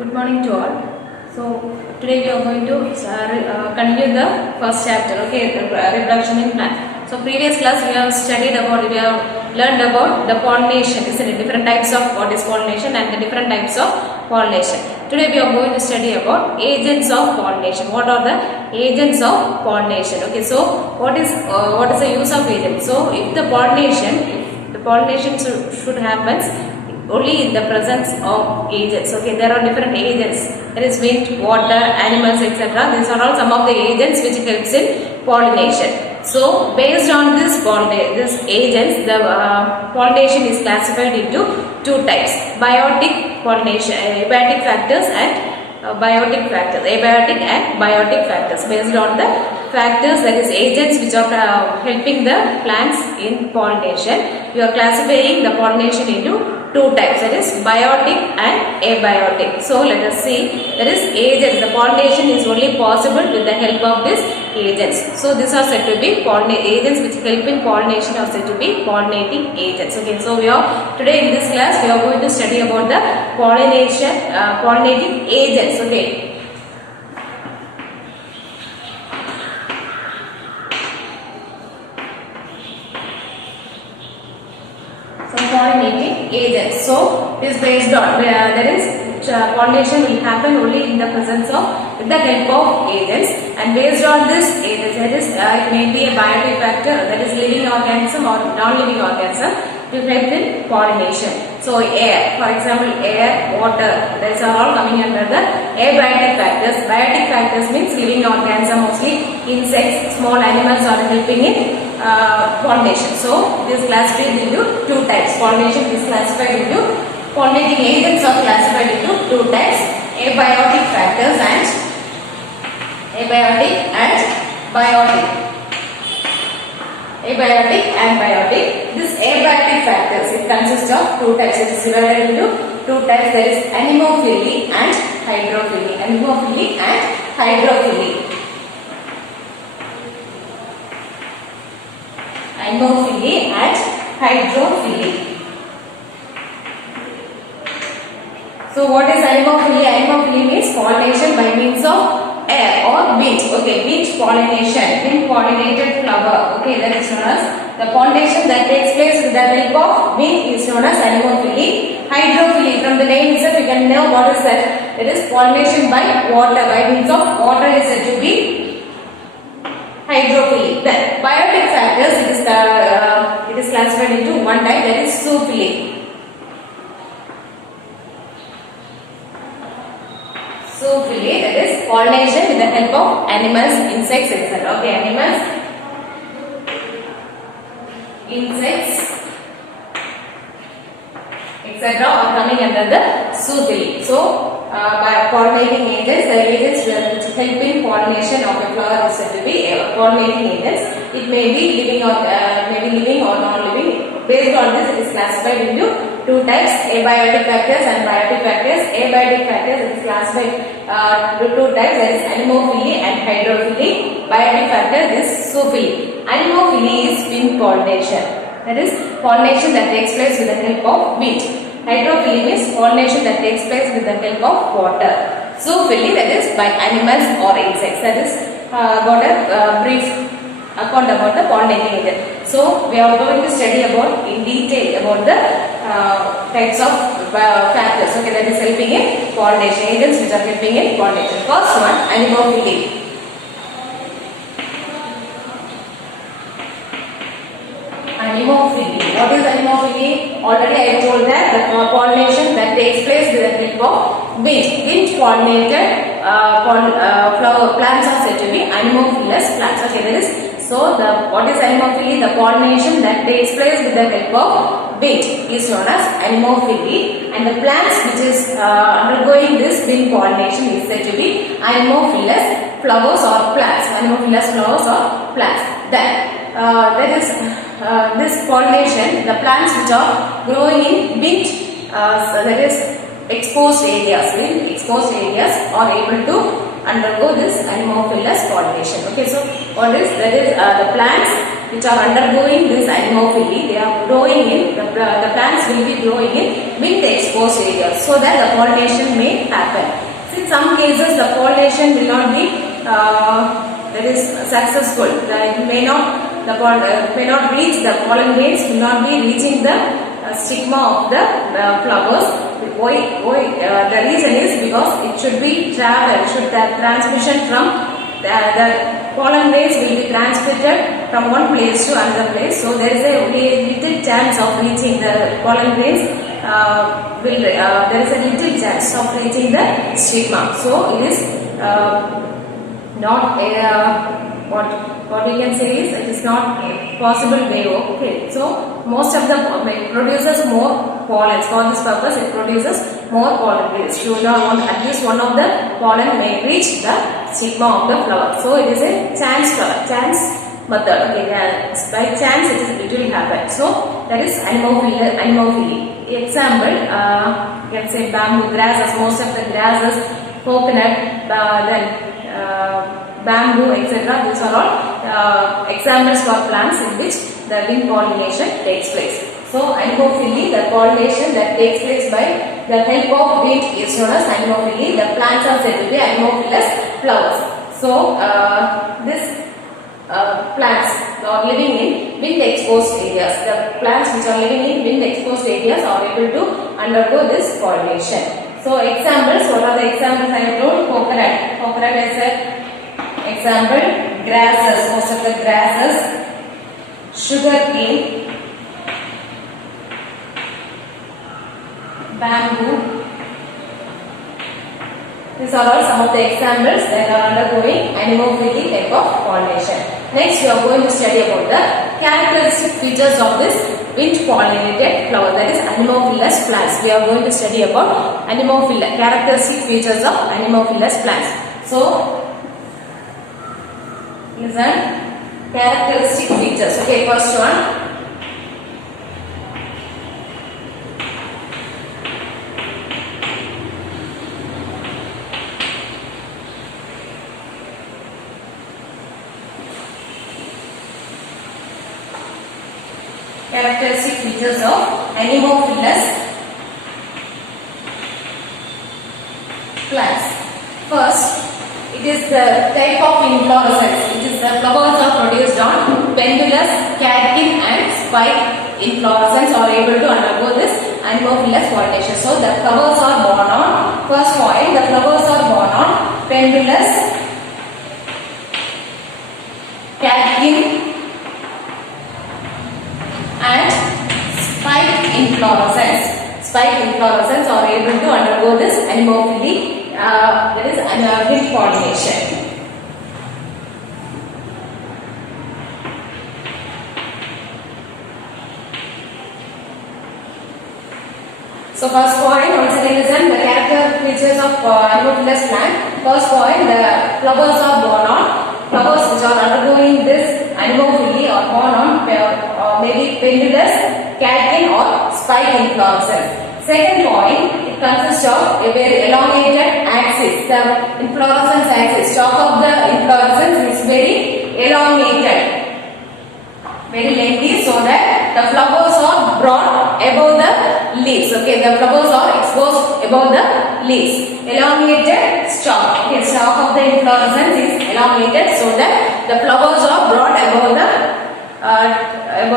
Good morning to all. So today we are going to continue the first chapter. Okay, the reproduction in plant. So previous class we have learned about the pollination. Is it different types of what is pollination and the different types of pollination. Today we are going to study about agents of pollination. What are the agents of pollination? Okay, so what is the use of agent? So if the pollination should happen only in the presence of agents. Okay, there are different agents. There is wind, water, animals, etc. These are all some of the agents which helps in pollination. So based on this agents, the pollination is classified into two types: biotic pollination, abiotic factors, and biotic factors. Abiotic and biotic factors. Based on the factors, that is agents which are helping the plants in pollination, we are classifying the pollination into two types, that is biotic and abiotic. So let us see, that is agents. The pollination is only possible with the help of these agents. So these are said to be agents which help in pollination, are said to be pollinating agents. Okay, so today in this class we are going to study about the pollinating agents. Okay. Pollinating agents. So it is based on pollination will happen only in the presence of, with the help of agents, and based on this agents, that is it may be a biotic factor, that is living organism or non-living organism, to help in pollination. So air, for example, air, water, these are all coming under the abiotic factors. Biotic factors means living organism, mostly insects, small animals are helping in pollination. So this is classified into two types. Pollination is classified into, pollinating agents are classified into two types: abiotic factors and biotic. Abiotic and biotic. This abiotic factors, it consists of two types. It is divided into two types. There is anemophily and hydrophily. Anemophily and hydrophily. Anemophily and hydrophily. So what is anemophily? Anemophily means pollination by means of air or wind. Okay, wind pollination, wind pollinated flower. Okay, that is known as the pollination that takes place with the help of wind is known as anemophily. Hydrophily, from the name itself we can know what is that. It is pollination by water, by means of water is said to be hydrophily. Then biotic factors, it is classified into one type, that is zoophily. Zoophily, that is pollination with the help of animals, insects, etc. Okay, animals, insects, etc. are coming under the zoophily. So by pollinating agents, the agents which help in pollination of a flower is said to be pollinating agents. It may be living or non-living. Based on this, it is classified into two types: abiotic factors and biotic factors. Abiotic factors, it is classified into two types, that is anemophily and hydrophily. Biotic factor is zoophily. Anemophily is wind pollination, that is pollination that takes place with the help of wind. Hydrophily means pollination that takes place with the help of water. Zoophily, that is by animals or insects. That is about a brief account about the pollinating agent. So we are going to study about in detail about the types of factors. Okay, that is helping in pollination, agents which are helping in pollination. First one, anemophily. Anemophily. What is anemophily? Already I told that the pollination that takes place with the help of wind. Wind pollinated flower plants are said to be anemophilous plants. Okay, that is. So what is anemophily? The pollination that takes place with the help of wind is known as anemophily, and the plants which is undergoing this wind pollination is said to be anemophilous flowers or plants. Anemophilous flowers or plants. Then this pollination, the plants which are growing in wind, that is exposed areas, are able to undergo this anemophilous pollination. Okay, so what is that? Is the plants which are undergoing this anemophily, they are growing in, the plants will be growing in wind exposed areas so that the pollination may happen. In some cases the pollination will not be that is successful. It may not reach, the pollen grains will not be reaching the stigma of the flowers. Why? The reason is because it should be traveled, the transmission from the pollen grains will be transmitted from one place to another place. So there is a little chance of reaching the pollen grains. There is a little chance of reaching the stigma. So it is not a what we can say is it is not a possible way. Okay, so most of the it produces more pollens. For this purpose, it produces more pollen grains. You don't want at least one of the pollen may reach the stigma of the flower. So it is a chance method. Okay, by chance it will happen. So that is anemophily. Example, you can say bamboo grasses. Most of the grasses, coconut, then bamboo, etc. These are all examples for plants in which the wind pollination takes place. So anemophily, the pollination that takes place by the help of wind is known as anemophily. The plants are said to be anemophilous flowers. So this plants are living in wind exposed areas. The plants which are living in wind exposed areas are able to undergo this pollination. So examples, what are the examples I have told? Coconut. Coconut is a example. Grasses, most of the grasses. Sugarcane. Bamboo. These are all some of the examples that are undergoing anemophily type of pollination. Next, we are going to study about the characteristic features of this wind pollinated flower, that is anemophilous plants. We are going to study about characteristic features of anemophilous plants. So, listen, characteristic features. Okay, first one. Characteristic features of anemophilous plants. First, it is the type of inflorescence. It is the flowers are produced on pendulous, catkin and spike inflorescence are able to undergo this anemophilous pollination. So the flowers are born on, first point, the flowers are born on pendulous, catkin and spike inflorescence. Spike inflorescence are able to undergo this anemophily, that is wind pollination. So first point, once again listen, the character features of anemophilous plant. First point, the flowers are born on, flowers which are undergoing this anemophily are born on maybe pendulous, catkin or spike inflorescence. Second point, it consists of a very elongated axis. The inflorescence axis, top of the inflorescence is very elongated, very lengthy, so that the flowers are brought above the leaves. Okay, the flowers are exposed above the leaves. Elongated stalk. Okay, stalk of the inflorescence is elongated, so that the flowers are brought above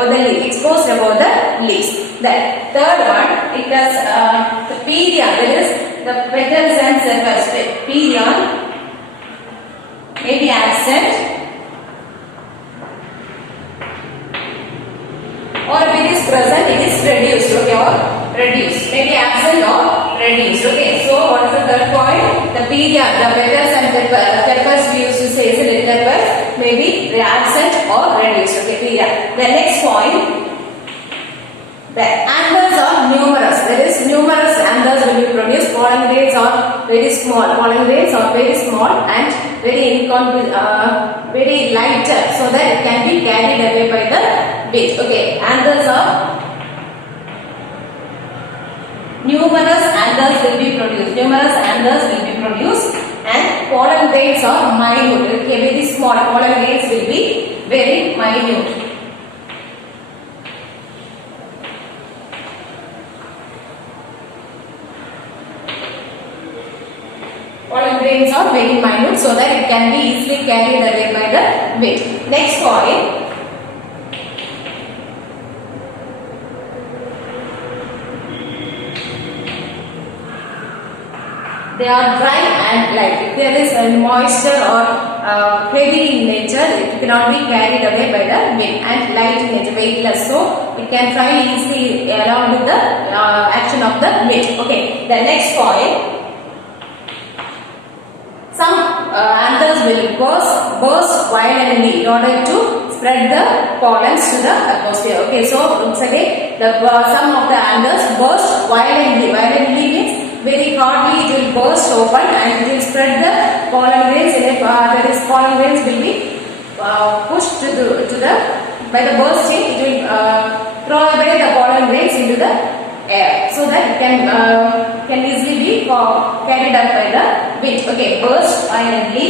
the leaf, exposed above the leaves. Then third one, it has the perion, that is the petals and sepals. Perion may be absent or if it is present, it is reduced. Okay, or reduced. May be absent or reduced. Okay, so what is the third point? The perion, the petals and sepals we used to say is it petals may be absent or reduced. Okay, perion. The next point, the anthers are numerous. There is numerous anthers will be produced. Pollen grains are very small. Pollen grains are very small and very lighter, so that it can be carried away by the wind. Okay, anthers are numerous. Anthers will be produced. Numerous anthers will be produced, and pollen grains are minute. Okay, very small. Pollen grains will be very minute. grains are very minute, so that it can be easily carried away by the wind. Next point. They are dry and light. If there is moisture or heavy in nature, it cannot be carried away by the wind, and light in nature, weightless, so it can travel easily along with the action of the wind. Okay, the next point. Some anthers will burst violently in order to spread the pollens to the atmosphere. Okay, so once again, some of the anthers burst violently. Violently means very hardly it will burst open and it will spread the pollen grains. There is pollen grains will be pushed to the by the bursting, it will throw away the pollen grains into the air, so that it can easily be carried up by the wind. Okay, burst violently.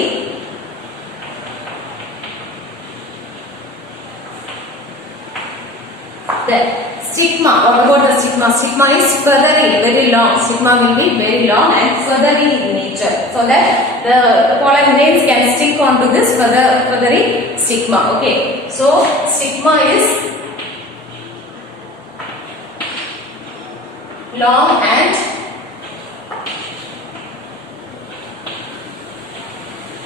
Then stigma. What about the stigma? Stigma is feathery, very long. Stigma will be very long and feathery in nature, so that the pollen grains can stick onto this feathery stigma. Okay, so stigma is long and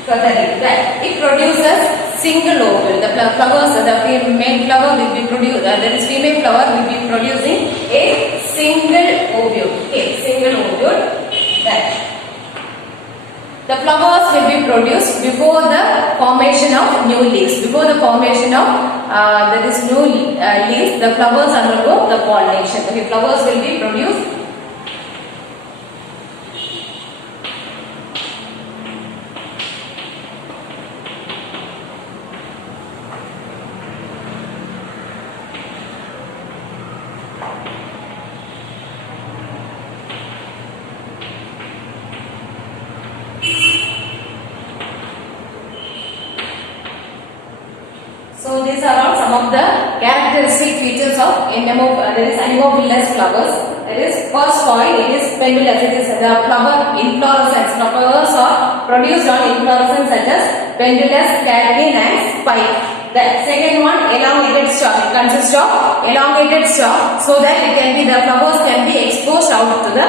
feathery. Then it produces single ovule. The flowers, the male flower will be produced. That is, female flower will be producing a single ovule. Okay, single ovule. Then the flowers will be produced before the formation of new leaves. Before the formation of new leaves, the flowers undergo the pollination. Okay, flowers will be produced. So these are all some of the characteristic features of anemophilous flowers. That is, first point, it is pendulous. It is the flower inflorescence. Flowers are produced on inflorescence such as pendulous, catkin and spike. The second one, elongated stalk. It consists of elongated stalk, so that the flowers can be exposed out to the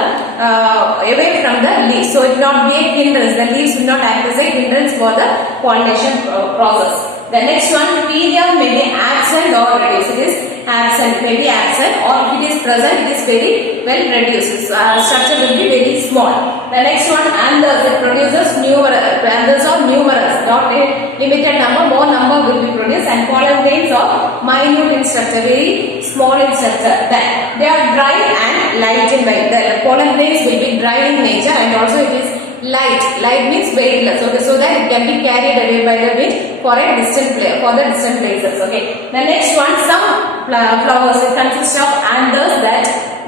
away from the leaves. So it will not be a hindrance. The leaves will not act as a hindrance for the pollination process. The next one, perianth may be absent or reduced. It is absent, may be absent, or if it is present, it is very well reduced. Its structure will be very small. The next one, anthers. It produces anthers are numerous, not a limited number. More number will be produced, and pollen grains are minute in structure, very small in structure. Then they are dry and light in weight. The pollen grains will be dry in nature, and also it is light. Light means weightless. Okay, so that it can be carried away by the wind for the distant places. Okay. The next one, some flowers, it consists of anthers that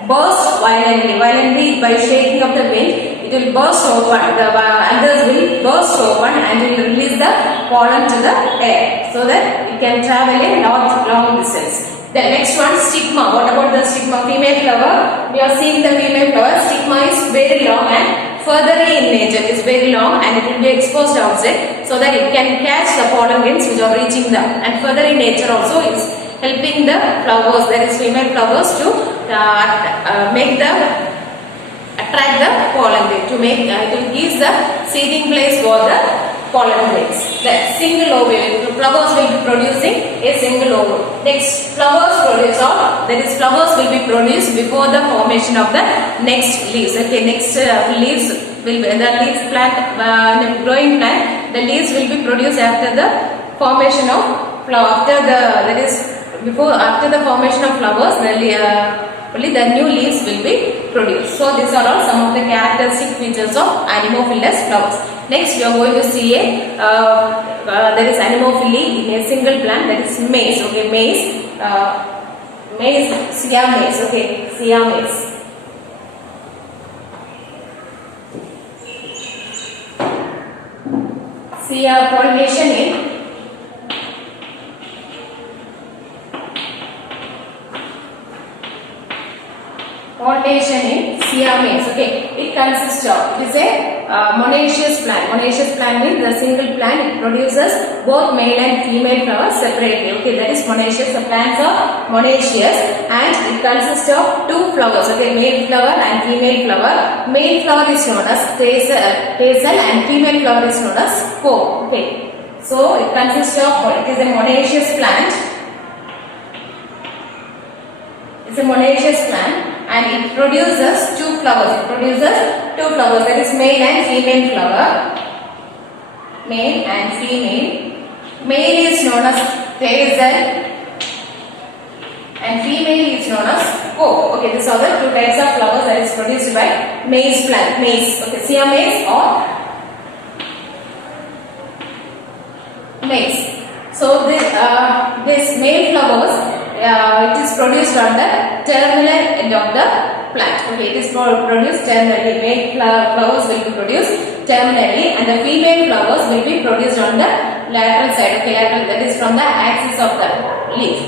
burst violently by shaking of the wind. It will burst open. The anthers will burst open and will release the pollen to the air, so that it can travel a long distance. The next one, stigma. What about the stigma? Female flower. We are seeing the female flower. Stigma is very long and feathery in nature. It is very long and it will be exposed outside, so that it can catch the pollen grains which are reaching them. And feathery nature also is helping the flowers, that is female flowers, to attract the pollen grain. It will give the seeding place for the pollen grains. The single ovule. Flowers will be producing a single ovule. Next, flowers will be produced before the formation of the next leaves. Okay, next leaves will be the leaves plant, growing plant. The leaves will be produced after the formation of flower. After the formation of flowers, only the new leaves will be produced. So these are all some of the characteristic features of anemophilous flowers. Next, we are going to see there is anemophily in a single plant, that is maize. Okay, maize, Sia maize. Okay, Sia maize. Sia pollination in Sia maize. Okay, it consists of, it is a monoecious plant. Monoecious plant means the single plant, it produces both male and female flowers separately. Okay, that is monoecious. The plants are monoecious and it consists of two flowers. Okay, male flower and female flower. Male flower is known as tassel and female flower is known as comb. Okay, so it consists of, it is a monoecious plant. It's a monoecious plant and it produces two flowers. It produces two flowers, that is male and female flower. Male and female. Male is known as tassel and female is known as comb. Okay, these are the two types of flowers that is produced by maize plant. Maize. Okay, siamase or maize. So this male flowers, it is produced on the terminal end of the plant. Okay, it is produced terminally. Male flowers will be produced terminally and the female flowers will be produced on the lateral side. Okay, lateral, that is from the axis of the leaf.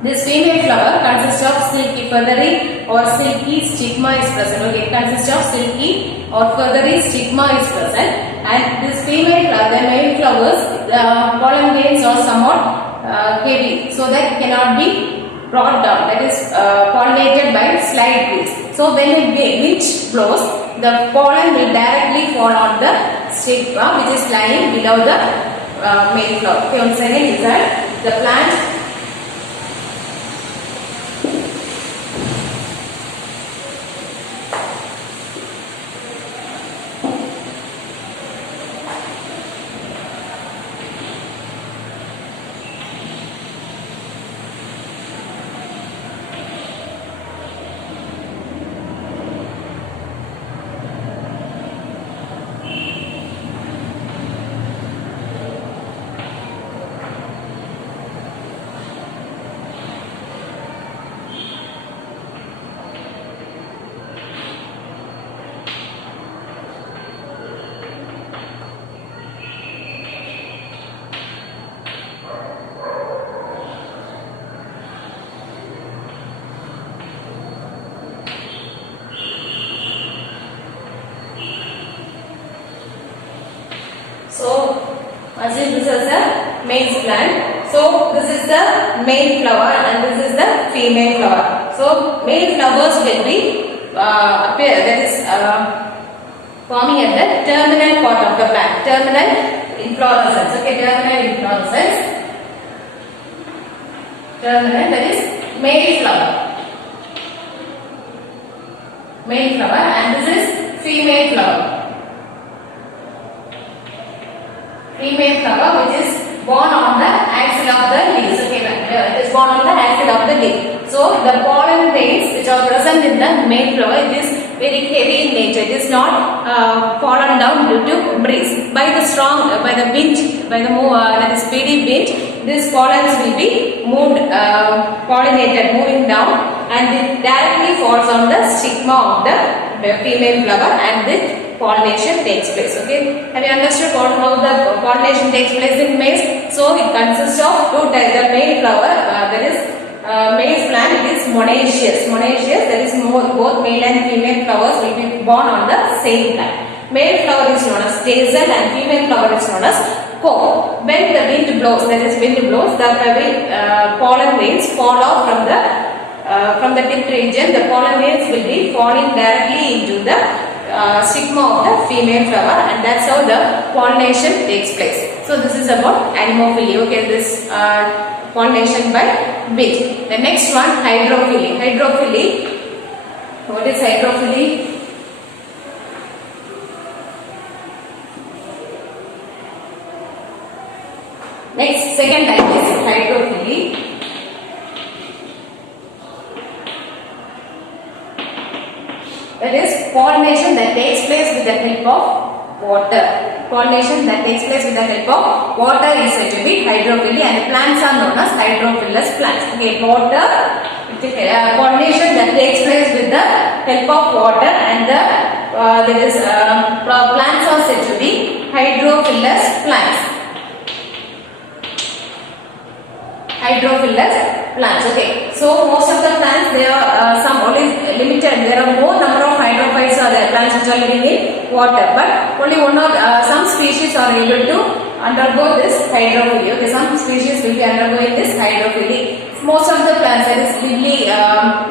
This female flower consists of silky, feathery or silky stigma is present. Okay, it consists of silky or feathery stigma is present. And this female flower, the male flowers, the pollen grains are somewhat heavy, so that it cannot be brought down. That is pollinated by slide breeze. So when a wind blows, the pollen will directly fall on the stigma which is lying below the male flower. Okay, once again, is that the plant. Assume this is a maize plant. So this is the male flower and this is the female flower. So male flowers will be appear, that is forming at the terminal part of the plant. Terminal inflorescence. Okay, terminal inflorescence. Terminal, that is male flower. Male flower and this is female flower. Female flower which is born on the axil of the leaves. Okay, it is born on the axil of the leaf. So the pollen grains which are present in the male flower, it is very heavy in nature. It is not fallen down due to breeze. By the wind, by the that is speedy wind, these pollens will be moved, pollinated, moving down, and it directly falls on the stigma of the female flower, and the pollination takes place. Okay, have you understood how the pollination takes place in maize? So it consists of two types. The male flower, that is maize plant, it is monoecious. Monoecious, that is both male and female flowers will be born on the same plant. Male flower is known as tassel and female flower is known as comb. When the wind blows, that is wind blows, the pollen grains fall off from the tip region. The pollen grains will be falling directly into the stigma of the female flower, and that's how the pollination takes place. So this is about anemophily. Okay, this pollination by bee. The next one, hydrophily. Hydrophily. What is hydrophily? Next, second type is hydrophily. That is pollination that takes place with the help of water. Pollination that takes place with the help of water is said to be hydrophily, and the plants are known as hydrophilous plants. Okay, water, pollination that takes place with the help of water, and plants are said to be hydrophilous plants. Hydrophilous plants. Okay, so most of the plants, they are some only limited. There are more number of hydrophytes are water, but only one of some species are able to undergo this hydrophily. Okay, some species will be undergoing this hydrophily. Most of the plants, that is lily,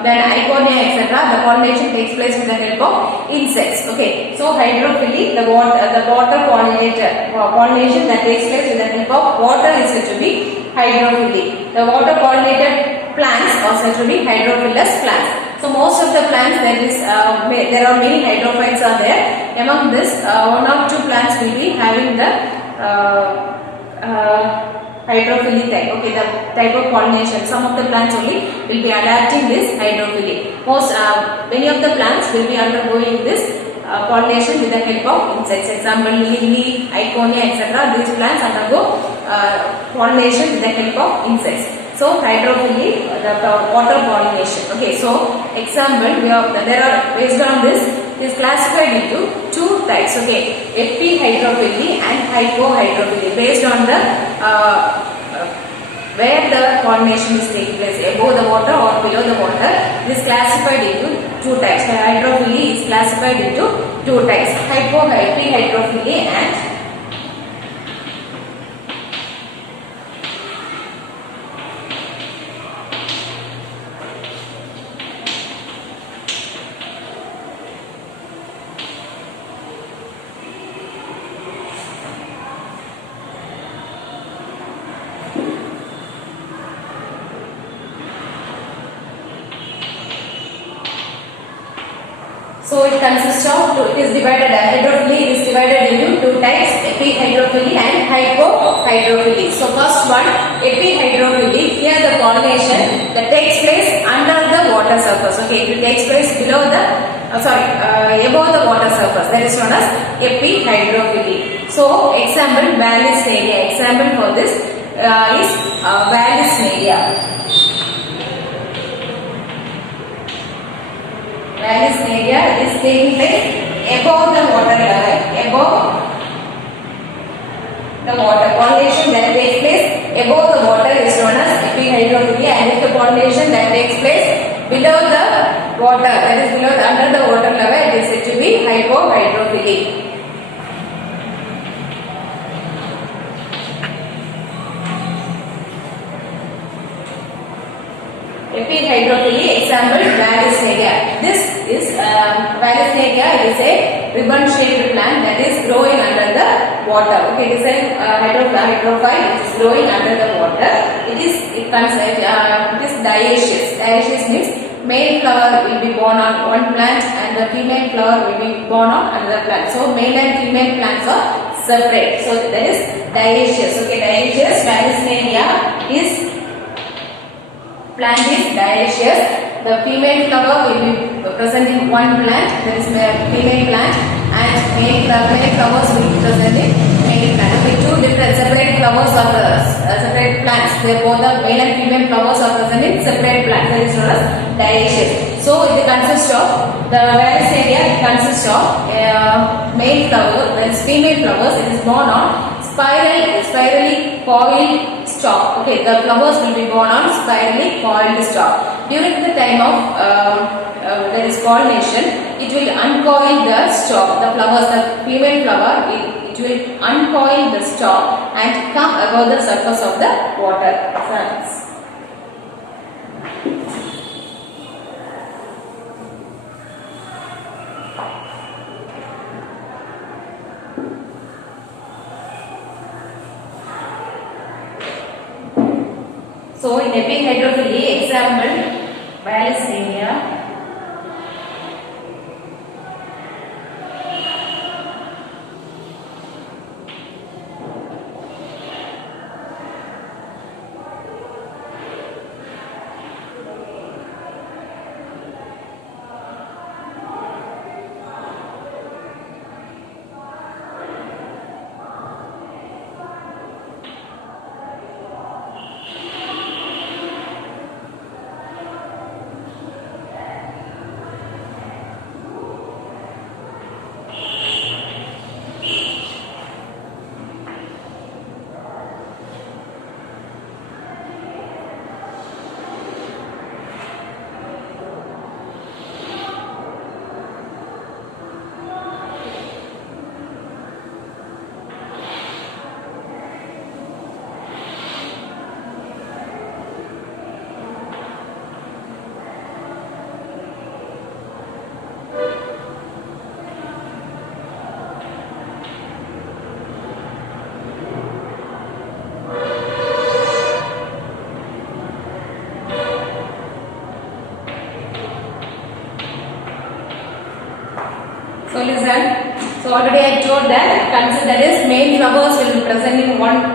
then Iconia, etc., the pollination takes place with the help of insects. Okay, so hydrophily, the water pollination that takes place with the help of water is said to be hydrophily. The water pollinated plants are said to be hydrophilous plants. So most of the plants, there are many hydrophytes are there. Among this, one or two plants will be having the hydrophily type. Okay, the type of pollination. Some of the plants only will be adapting this hydrophily. Many of the plants will be undergoing this pollination with the help of insects. Example, lily, Iconia, etc. These plants undergo pollination with the help of insects. So hydrophily, the water pollination. Okay, so example, there are, based on this, is classified into two types. Okay, epihydrophily and hypohydrophily, based on the where the pollination is taking place, above the water or below the water. It is classified into two types. Hydrophily is classified into two types: epihydrophily and so it consists of it is divided, hydrophily is divided into two types: epihydrophily and hypohydrophily. So first one, epihydrophily. Here the pollination that takes place under the water surface. Okay, it takes place below the above the water surface. That is known as epihydrophily. So example, Vallisneria. Example for this is Vallisneria. Vallisneria is taking place above the water level, above the water. Pollination that takes place above the water is known as epihydrophily, and if the pollination that takes place below the water, that is under the water level, it is said to be hypohydrophily. Epihydrophily, example, Vallisneria. This is Vallisneria is a ribbon-shaped plant that is growing under the water. Okay, it is a hydrophyte which is growing under the water. It is dioecious. Dioecious means male flower will be born on one plant and the female flower will be born on another plant. So male and female plants are separate. So that is dioecious. Okay, dioecious Vallisneria is plant is dioecious. The female flower will be present in one plant, that is female plant, and male flowers will be present in male plant. Okay, two different separate flowers are separate plants. They both the male and female flowers are present in separate plants. That is known as dioecious. So it consists of the Vallisneria. It consists of male flower, that is female flowers. It is born on spirally coiled stalk. Okay, the flowers will be born on spirally coiled stalk. During the time of that is pollination, it will uncoil the stalk. The flowers, the female flower, it will uncoil the stalk and come above the surface of the water. Thanks. So in epihydrophily, example, Vallisneria. So listen. So already I told that consider that is male flowers will be present in one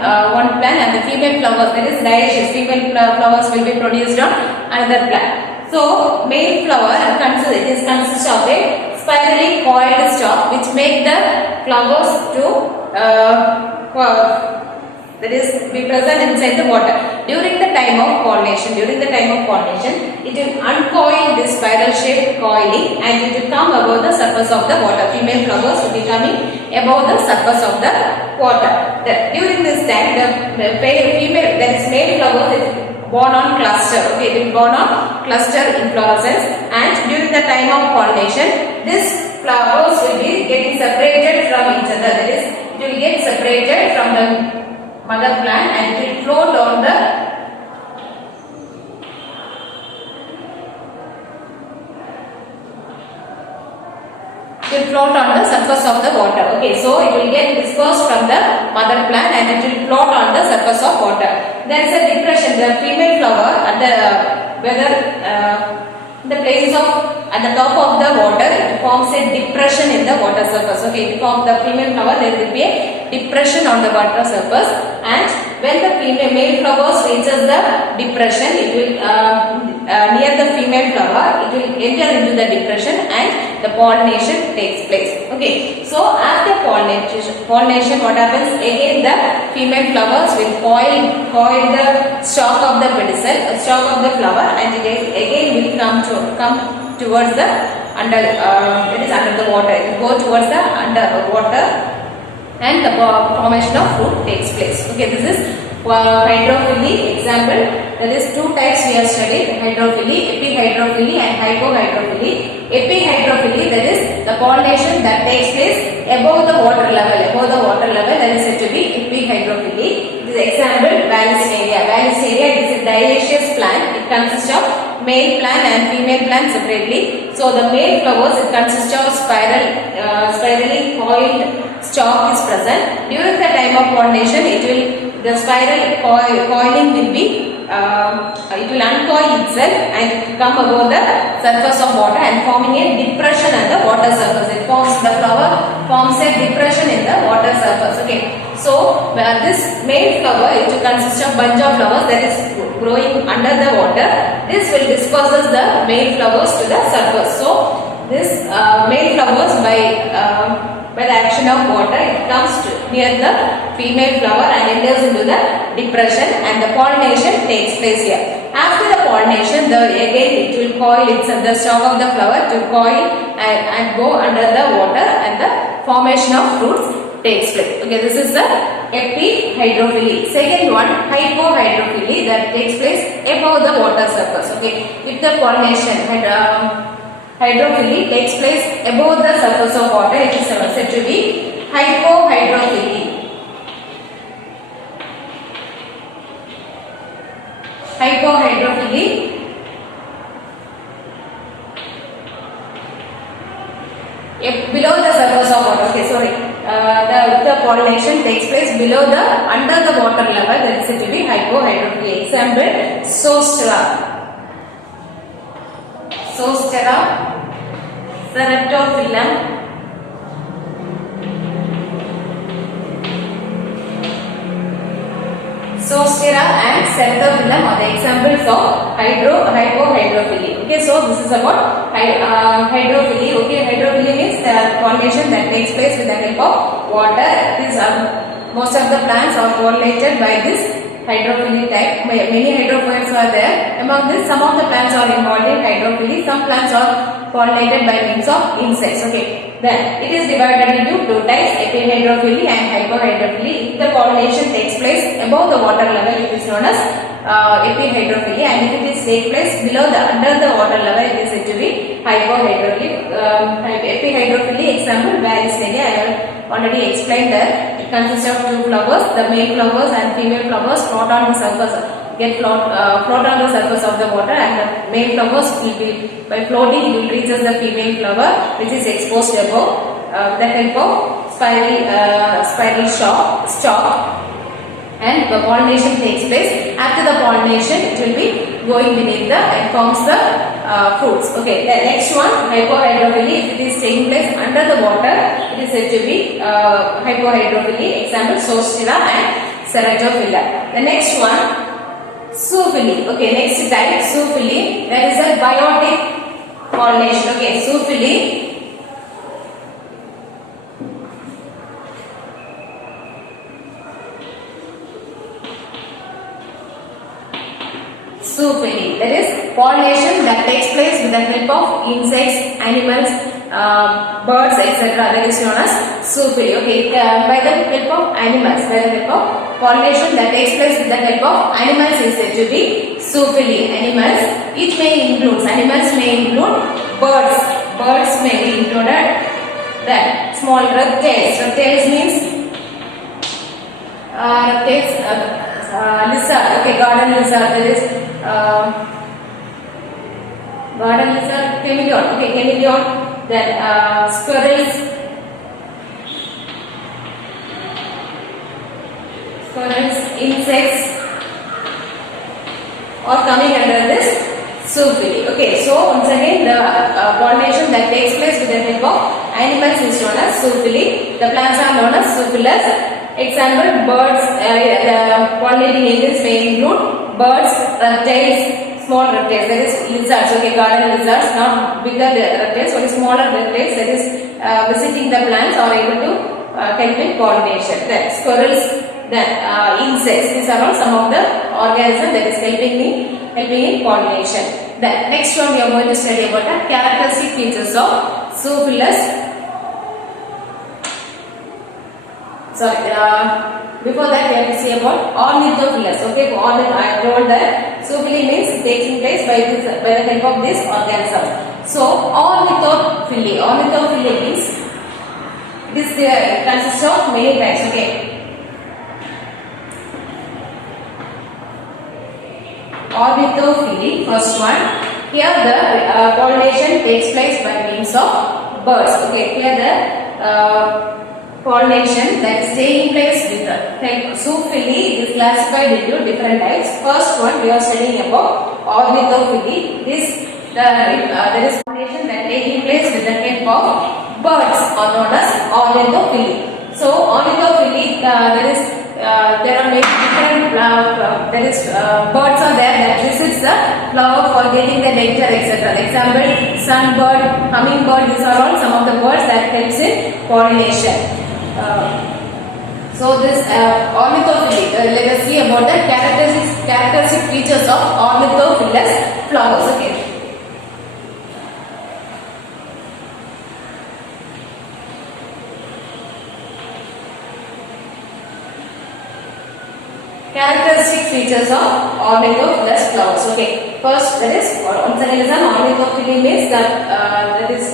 plant and the female flowers, that is dioecious, female flowers will be produced on another plant. So male flower consists of a spirally coiled stalk which make the flowers to that is be present inside the water. During the time of pollination, it will uncoil this spiral shaped coiling and it will come above the surface of the water. Female flowers will be coming above the surface of the water. During this time, the female, that is male flower is born on cluster. Okay, it will born on cluster inflorescence, and during the time of pollination, this flowers will be getting separated from each other. That is, it will get separated from the mother plant and it will float on the surface of the water. Okay, so it will get dispersed from the mother plant and it will float on the surface of water. There is a depression. The female flower at the the place of at the top of the water, it forms a depression in the water surface. Okay, it forms the female flower. There will be a depression on the water surface, and when the male flowers reaches the depression, it will near the female flower, it will enter into the depression and the pollination takes place. Okay, so after pollination, what happens? Again, the female flowers will coil the stalk of the pedicel, stalk of the flower, and again will come towards the under the water. It will go towards the underwater and the formation of fruit takes place. Okay, this is hydrophily example. There is two types we have studied: hydrophily, epihydrophily and hypohydrophily. Epihydrophily, that is the pollination that takes place above the water level. That is said to be epihydrophily. This example, Vallisneria. Vallisneria is a dioecious plant. It consists of male plant and female plant separately. So the male flowers, it consists of spirally coiled stalk is present. During the time of pollination, the spiral coiling will be it will uncoil itself and come above the surface of water and forming a depression at the water surface. The flower forms a depression in the water surface. Okay, so this male flower, it consists of bunch of flowers that is growing under the water. This will disperses the male flowers to the surface. So this male flowers by the action of water, it comes near the female flower and enters into the depression and the pollination takes place here. After the pollination, again it will coil itself, the stalk of the flower to coil and go under the water and the formation of fruits takes place. Okay, this is the epihydrophily. Second one, hypohydrophily, that takes place above the water surface. Okay, if the pollination hydrophily takes place above the surface of water, it is said to be hypohydrophily. Hypohydrophily below the surface of water. Okay, sorry. The pollination takes place below the under the water level. That is said to be hypohydrophily. Example: Zostera, Ceratophyllum, Zostera and Ceratophyllum are the examples of hypohydrophily. Okay, so this is about hydrophily. Okay, hydrophily means the pollination that takes place with the help of water. Most of the plants are pollinated by this hydrophily type. Many hydrophytes are there. Among this, some of the plants are involved in hydrophily. Some plants are pollinated by means of insects. Okay, then it is divided into two types: epihydrophily and hypohydrophily. If the pollination takes place above the water level, it is known as epihydrophily, and if it is take place below the under the water level, it is said to be hypohydrophily. Epihydrophily example: Vallisneria. I have already explained that it consists of two flowers. The male flowers and female flowers float on the surface, float on the surface of the water, and the male flowers will be, by floating, it will reaches the female flower, which is exposed above the help of spiral stalk, and the pollination takes place. After the pollination, it will be going beneath and forms the fruits. Okay, the next one, hypohydrophily. If it is taking place under the water, it is said to be hypohydrophily. Example, Zostera and Ceratophylla. The next one, zoophily. Okay, next type, zoophily. That is a biotic pollination. Okay, zoophily. Zoophily, that is pollination that takes place with the help of insects, animals, birds, etc. That is known as zoophily. Okay, by the help of animals, by the help of pollination that takes place with the help of animals is said to be zoophily. Animals, it may include, animals may include birds. Birds may be included. Then small reptiles. Reptiles means lizard. Okay, garden lizard. That is garden lizard, chameleon. Okay, chameleon. Then squirrels, insects are coming under this zoophily. Okay, so once again, the pollination that takes place with the help of animals is known as zoophily. The plants are known as zoophilous. Example, birds. Pollinating agents may include birds, reptiles, small reptiles, that is lizards. Okay, garden lizards, not bigger reptiles, only smaller reptiles, that is visiting the plants or able to help in pollination. Then squirrels, then insects. These are all some of the organisms that is helping in pollination. Then next one we are going to study about the characteristic features of zoophilus. Sorry, before that we have to see about ornithophilus. Okay, I told that zoophily means taking place by the help of this organism. So ornithophily means it consists of many types. Okay, ornithophily, first one. Here the pollination takes place by means of birds. Okay, here the pollination that is taking place with the zoophily is classified into different types. First one we are studying about ornithophily. There is pollination that taking place with the help of birds are known as ornithophily. So ornithophily, there are many different birds are there that visits the flower for getting the nectar, etc. Example, sunbird, hummingbird. These are all some of the birds that helps in pollination. So this ornithophily, let us see about the characteristic features of ornithophilous flowers. Okay. Characteristic features of ornithophilous flowers. Okay. First, that is ornithophily means that is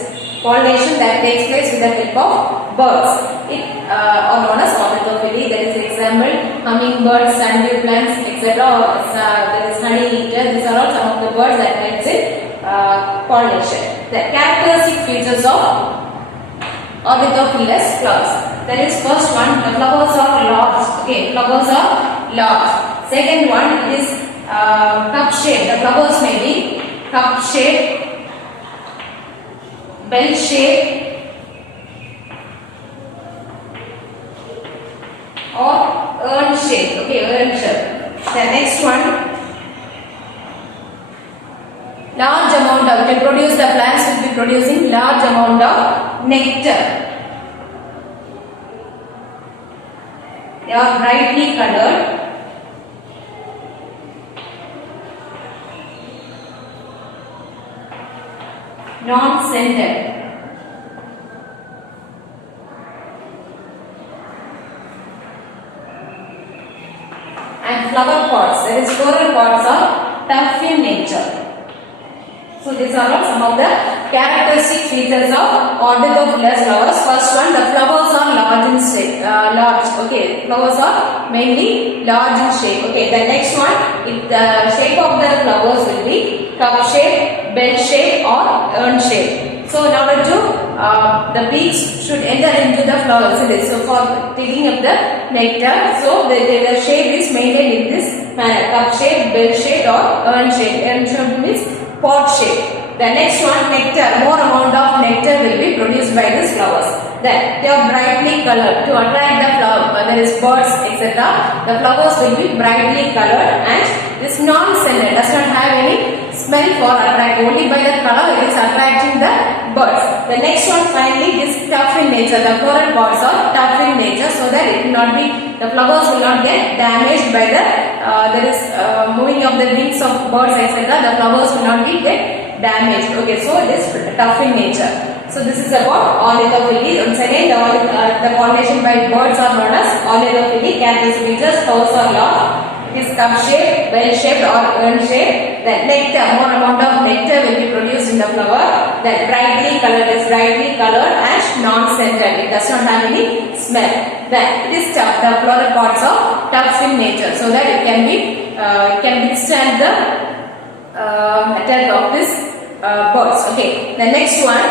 pollination that takes place with the help of birds. It are known as ornithophily. That is example, hummingbirds, sandhill plants, etc. There is honey eater. These are all some of the birds that helps in pollination. The characteristic features of ornithophilous flowers. That is first one, the flowers are large. Okay, flowers are large. Second one is cup shape. The flowers may be cup shape, bell shape, or urn shape. Okay, urn shape. The next one, large amount of, will produce, the plants will be producing large amount of nectar. They are brightly colored. Non-scented. And flower pods, that is floral pods, are tough in nature. So these are all some of the characteristic features of ornithophilous flowers. First one, the flowers are large in shape. Okay, flowers are mainly large in shape. Okay, the next one, the shape of the flowers will be cup shape, bell shape, or urn shape. So in order to the bees should enter into the flowers. So for taking up the nectar, so the shape is maintained in this manner: cup shape, bell shape, or urn shape. Urn shape means pot shape. The next one, nectar. More amount of nectar will be produced by these flowers. Then they are brightly colored to attract the flower. There is birds, etc. The flowers will be brightly colored and this non-scented, does not have any smell for attract. Only by the color it is attracting the birds. The next one, finally, is tough in nature. The floral pods are tough in nature, so that it will not be, the flowers will not get damaged by the there is moving of the wings of birds, etc. The flowers will not be get damaged. Okay, so it is tough in nature. So this is about ornithophyly. Once again, the pollination by birds are known as ornithophyly. Characteristic features: flowers are large. It is cup-shaped, well-shaped or urn-shaped. Then nectar, more amount of nectar will be produced in the flower. Then brightly colored, is brightly colored and non-scented. It does not have any smell. Then it is tough. The floral pods are tough in nature, so that it can withstand the attack of this birds. Okay. The next one,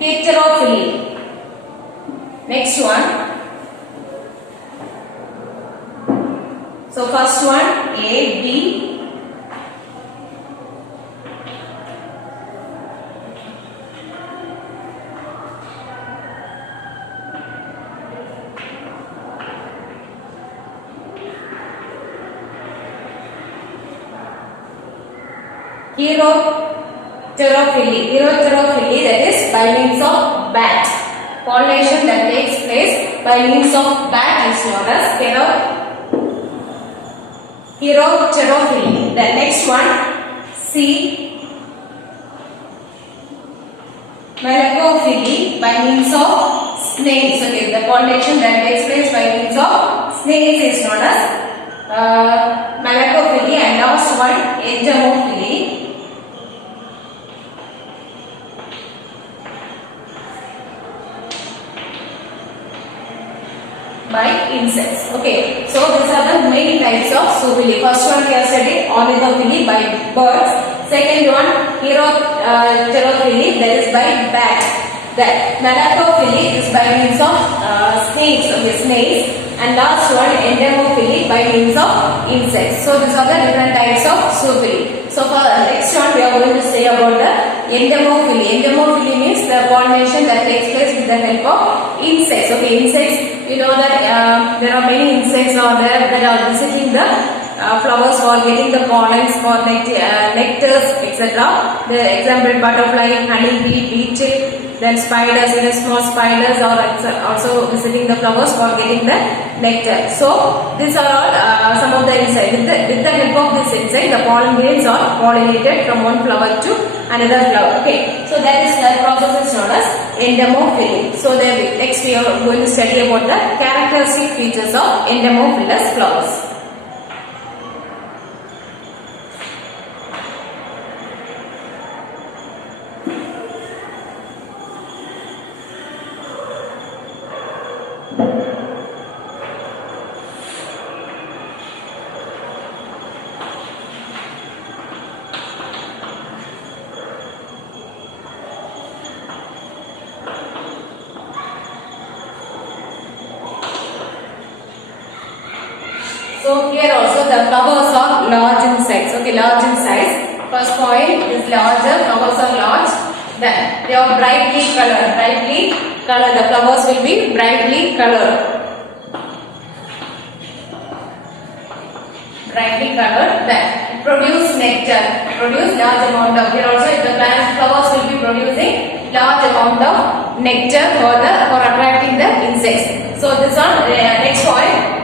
heterophily. Next one. So first one, A, B. Heterophily. Heterophily, that is by means of bat. Pollination that takes place by means of bat is known as heterophily. The next one, C, malacophily, by means of snails. Okay, the pollination that takes place by means of snails is known as malacophily. And last one, entomophily, by insects. Okay, so these are the main types of zoophily. First one we are studying ornithophyly by birds. Second one, heterophily, that is by bats. Then malacophily is by means of snakes. Okay, snakes. And last one, entomophily, by means of insects. So these are the different types of zoophily. So for the next one we are going to say about the entomophily. Entomophily means the pollination that takes place with the help of insects. Okay, insects. You know that there are many insects out there that are visiting the flowers for getting the pollens, for nectars, etc. The example, butterfly, honeybee, beetle, then spiders, even small spiders are also visiting the flowers for getting the nectar. So these are all some of the insects. With the help of this insect, the pollen grains are pollinated from one flower to another flower. Okay, so that is the process is known as entomophily. So next we are going to study about the characteristic features of entomophilous flowers. So here also the flowers are large in size. Okay, large in size. First point is larger. Flowers are large. Then they are brightly colored. Brightly colored. The flowers will be brightly colored. Brightly colored. Then produce nectar. Produce large amount of. Here also the plant flowers will be producing large amount of nectar for attracting the insects. So this one next point.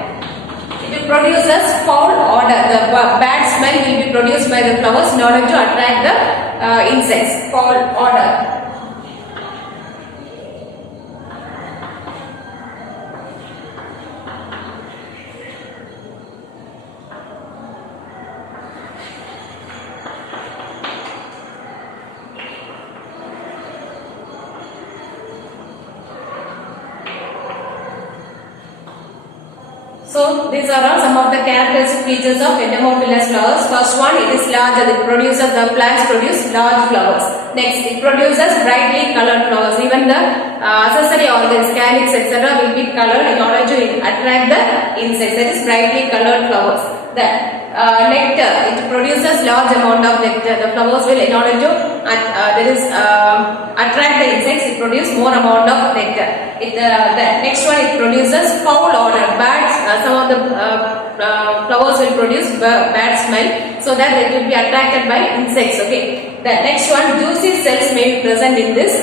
Produces foul odor. The bad smell will be produced by the flowers in order to attract the insects. Foul odor. So these are all some of the characteristic features of entomophilous flowers. First one, it is large. The plants produce large flowers. Next, it produces brightly colored flowers. Even the accessory organs, calyx, etc. will be colored in order to attract the insects. That is brightly colored flowers. Then nectar. It produces large amount of nectar. The flowers will, in order to attract the insects, it produces more amount of nectar. The next one, it produces foul odor. Birds, some of the flowers will produce bad smell, so that it will be attracted by insects. Okay. The next one, juicy cells may be present in this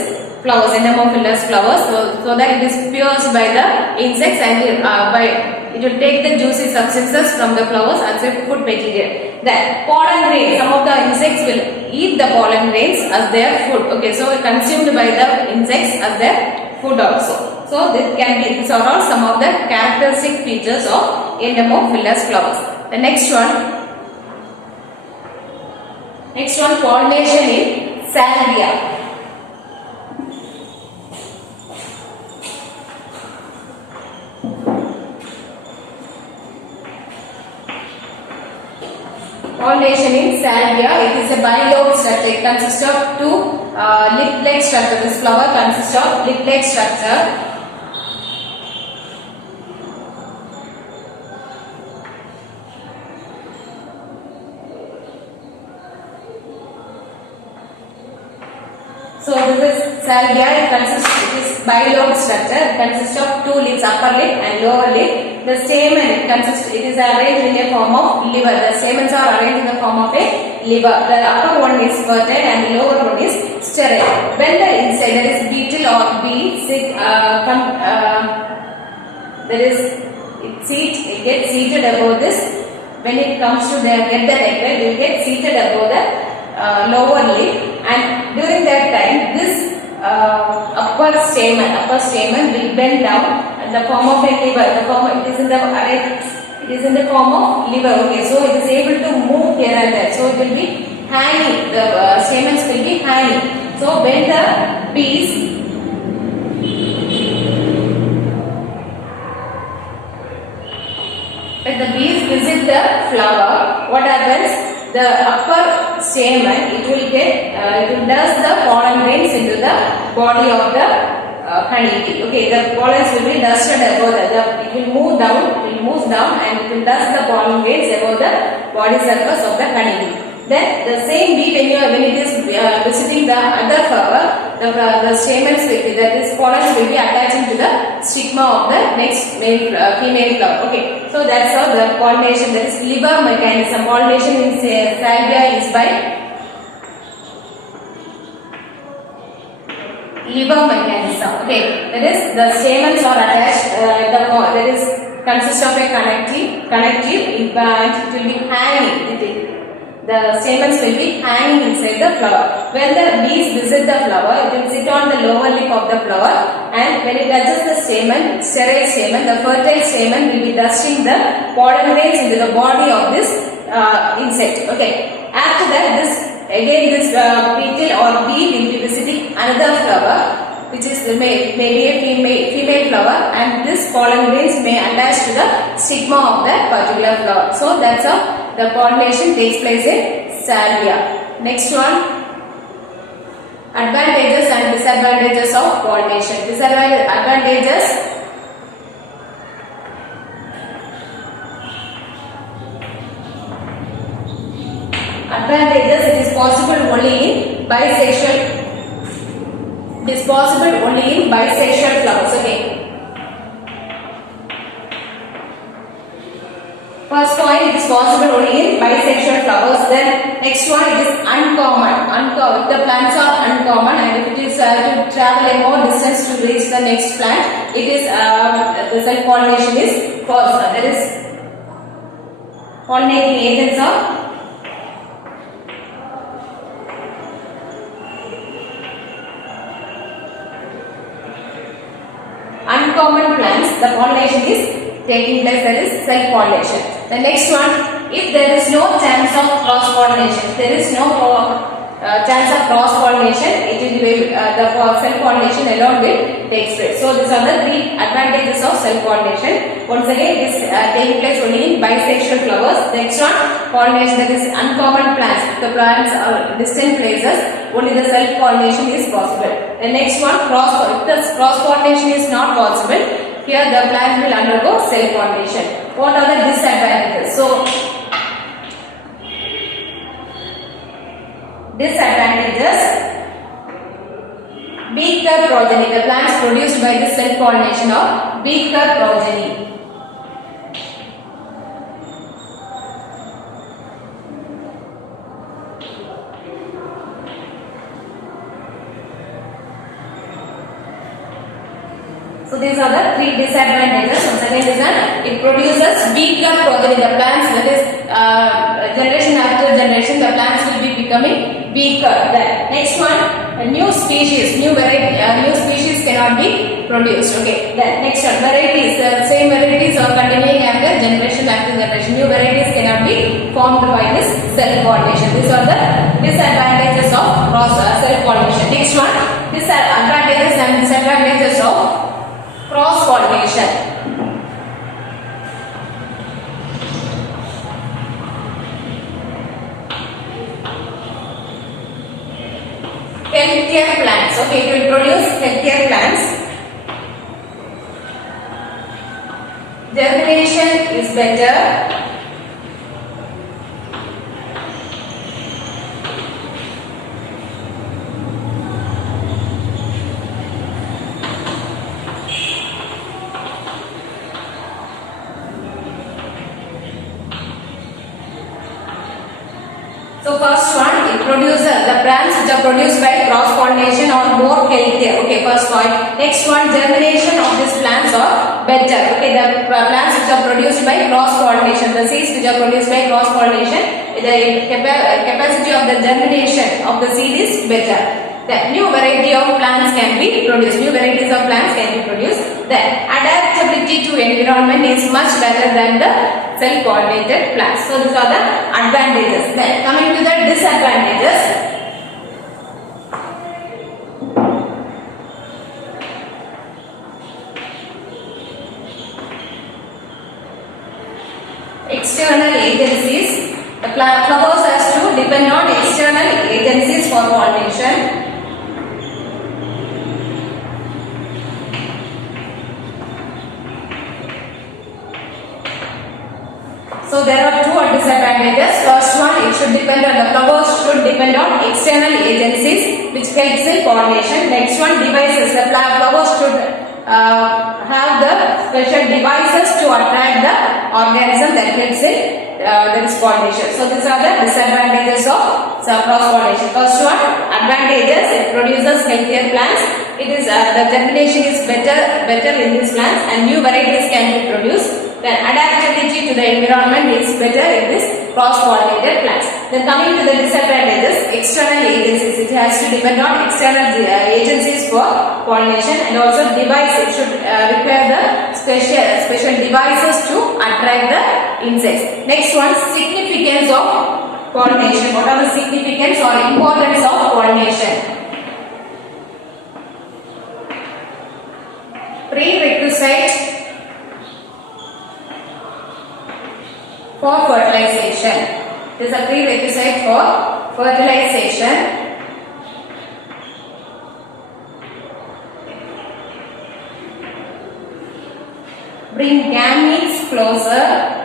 flowers, anemophilous flowers, so that it is pierced by the insects, and it will take the juicy substances from the flowers as a food material. Then pollen grains, some of the insects will eat the pollen grains as their food. Okay, so consumed by the insects as their food also. So these are all some of the characteristic features of anemophilous flowers. The next one, pollination in salvia. Pollination in salvia, it is a bilobed structure. It consists of two lip-like structure. This flower consists of lip-like structure. So this is salvia. It is bilobed structure. It consists of two lips, upper lip and lower lip. The stamen, it is arranged in a form of liver. The stamens are arranged in the form of a liver. The upper one is fertile and the lower one is sterile. When the insect, that is beetle or bee, it gets seated above this. When it comes to get the nectar, it will get seated above the lower lip, and during that time, this upper stamen will bend down in the form of a liver. It is in the form of liver. Okay, so it is able to move here and there. So it will be hanging. The stamens will be hanging. So when the bees visit the flower, what happens? The upper stamen, it will dust the pollen grains into the body of the honeybee. Okay, the pollens will be dusted above it will move down, and it will dust the pollen grains above the body surface of the honeybee. Then the same bee, when it is visiting the other flower, the stamens will be, that is pollens will be attaching to the stigma of the next female flower. Okay, so that's how the pollination, that is liver mechanism. Pollination in salvia is by liver mechanism. Okay, that is the stamens are attached. That is consists of a connective, and it will be hanging. The stamens will be hanging inside the flower. When the bees visit the flower, it will sit on the lower lip of the flower, and when it touches the sterile stamen, the fertile stamen will be dusting the pollen grains into the body of this insect. Okay. After that, this beetle or bee will be visiting another flower, which is maybe a female flower, and this pollen grains may attach to the stigma of that particular flower. So that's how the pollination takes place in salvia. Next one, advantages and disadvantages of pollination. Advantages. Advantages, it is possible only in bisexual. Flowers. Okay. First point, it is possible only in bisexual flowers. Then next one, it is uncommon. If the plants are uncommon, and if it is to travel a more distance to reach the next plant, it is the self pollination is possible. That is, pollinating agents are uncommon plants. The pollination is taking place, that is self-pollination. The next one, if there is no chance of cross-pollination, chance of cross-pollination, it will be the self-pollination alone will take place. So these are the three advantages of self-pollination. Once again, it is taking place only in bisexual flowers. Next one, pollination, that is uncommon plants. If the plants are distant places, only the self-pollination is possible. The next one, if the cross-pollination is not possible, here the plant will undergo self-pollination. What are the disadvantages? So Disadvantages. Weaker progeny. The plants produced by this self-pollination are weaker progeny. So these are the three disadvantages. Once again, it produces weaker progeny. The plants, that is generation after generation, the plants will be becoming weaker. Then next one, a new species, new variety, new species cannot be produced. Okay. Then next one, varieties. The same varieties are continuing after generation. New varieties cannot be formed by this self-pollination. These are the disadvantages of self-pollination. Next one, advantages and disadvantages of cross-pollination. Healthier plants. Okay, it will produce healthier plants. Germination is better. So first one, it produces the plants which are produced by cross pollination are more healthier. Okay, first point. Next one, germination of these plants are better. Okay, the plants which are produced by cross pollination, the seeds which are produced by cross pollination, the capacity of the germination of the seed is better. The new variety of plants can be produced. New varieties of plants can be produced. Then adaptability to environment is much better than the self-pollinated plants. So these are the advantages. Then coming to the disadvantages. External agencies. The flowers has to depend on external agencies for pollination. So there are two disadvantages. First one, it should depend on the flowers should depend on external agencies which helps in pollination. Next one, devices. The flowers should have the special devices to attract the organism that helps in pollination. So these are the disadvantages of cross pollination. First one, advantages. It produces healthier plants. It is the germination is better in these plants and new varieties can be produced. Then adaptability to the environment is better in this cross-pollinated plants. Then coming to the disadvantages, external agencies. It has to depend on external agencies for pollination and also device. It should require the special devices to attract the insects. Next one, significance of pollination. What are the significance or importance of pollination? Prerequisite for fertilization. This is a prerequisite for fertilization. Bring gametes closer.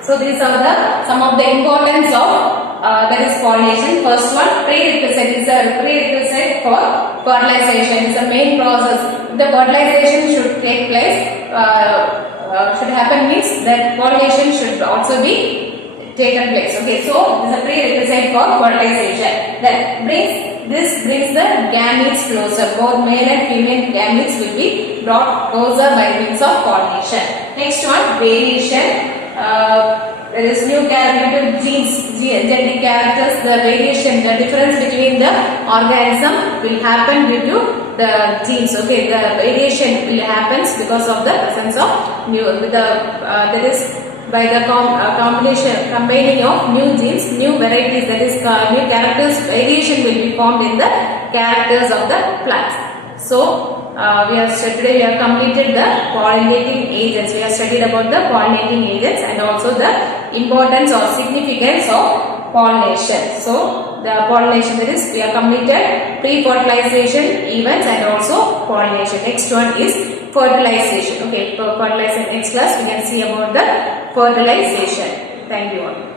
So these are some of the importance of that is pollination. First one, prerequisite is a prerequisite for fertilization. It's a main process. The fertilization should take place, should happen means that pollination should also be taken place. Okay, so this is a prerequisite for fertilization. Then this brings the gametes closer. Both male and female gametes will be brought closer by means of pollination. Next one, variation. There is new character genes, genetic characters, the variation, the difference between the organism will happen due to the genes. Okay, the variation will happen because of the presence of new, that is by the combining of new genes, new varieties, that is new characters, variation will be formed in the characters of the plants. So, today we have completed the pollinating agents. We have studied about the pollinating agents and also the importance or significance of pollination. So, the pollination, that is we have completed pre-fertilization events and also pollination. Next one is fertilization. Okay, for fertilization next class we can see about the fertilization. Thank you all.